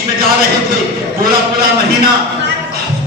بیچ میں جا رہے تھے، پورا مہینہ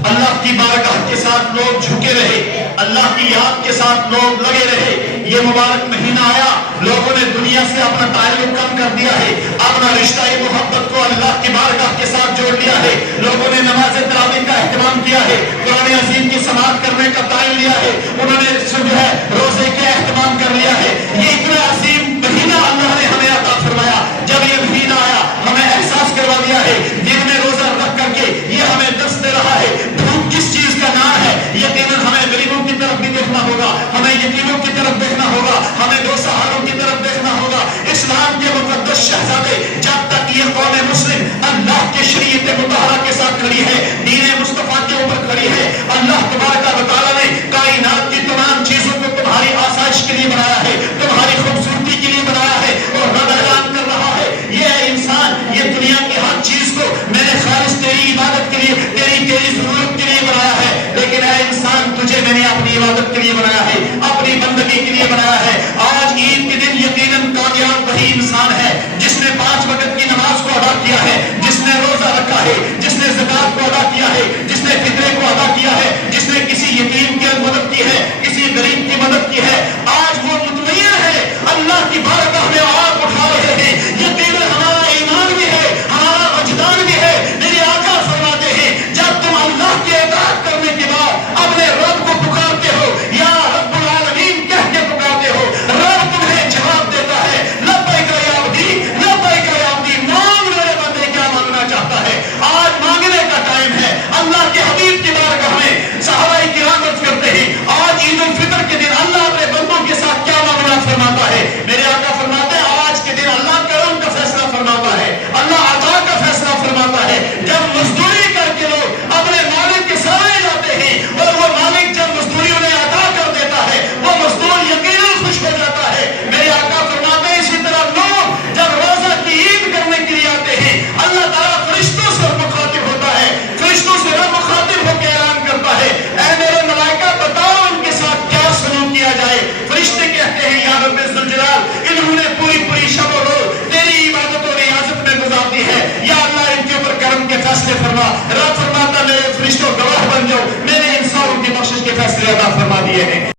اللہ کی بارگاہ کے ساتھ لوگ جھکے رہے، اللہ کی یاد کے ساتھ لوگ لگے رہے۔ یہ مبارک مہینہ آیا، لوگوں نے دنیا سے اپنا تعلق کم کر دیا ہے، اپنا رشتہ محبت کو اللہ کی بارگاہ کے ساتھ جوڑ لیا ہے۔ لوگوں نے نماز تراویح کا اہتمام کیا ہے، قرآن عظیم کی سماعت کرنے کا تعین لیا ہے، انہوں نے جو ہے روزے کا اہتمام کر لیا ہے۔ یہ اتنا عظیم مہینہ اللہ نے ہمیں عطا فرمایا۔ جب یہ مہینہ آیا ہمیں احساس کروا دیا ہے، دن میں روزہ رکھ کر کے یہ ہمیں درس دے رہا ہے بھوک کس چیز کا نام ہے۔ یقیناً ہمیں غریبوں کی طرف بھی دیکھنا ہوگا، ہمیں یتیموں کی طرف دیکھنا ہوگا، ہمیں بے سہاروں کی طرف دیکھنا ہوگا۔ اسلام کے مقدس شہزادے جب تک یہ قوم مسلم اللہ کے شریعت مطہرہ کے ساتھ کھڑی ہے، دین مصطفیٰ کے اوپر کھڑی ہے، اللہ تبارک و تعالیٰ نے کائنات کی تمام چیزوں کو تمہاری آسائش کے لیے بنایا ہے، تمہاری خوبصورتی کے لیے بنایا ہے، اور رب اعلان کر رہا ہے یہ انسان یہ دنیا کی ہر چیز کو میں نے خالص تیری عبادت کے لیے تیری ضرورت کے لیے بنایا ہے، لیکن اے انسان تجھے میں نے اپنی عبادت کے لیے بنایا ہے، اپنی بندگی کے لیے بنایا ہے۔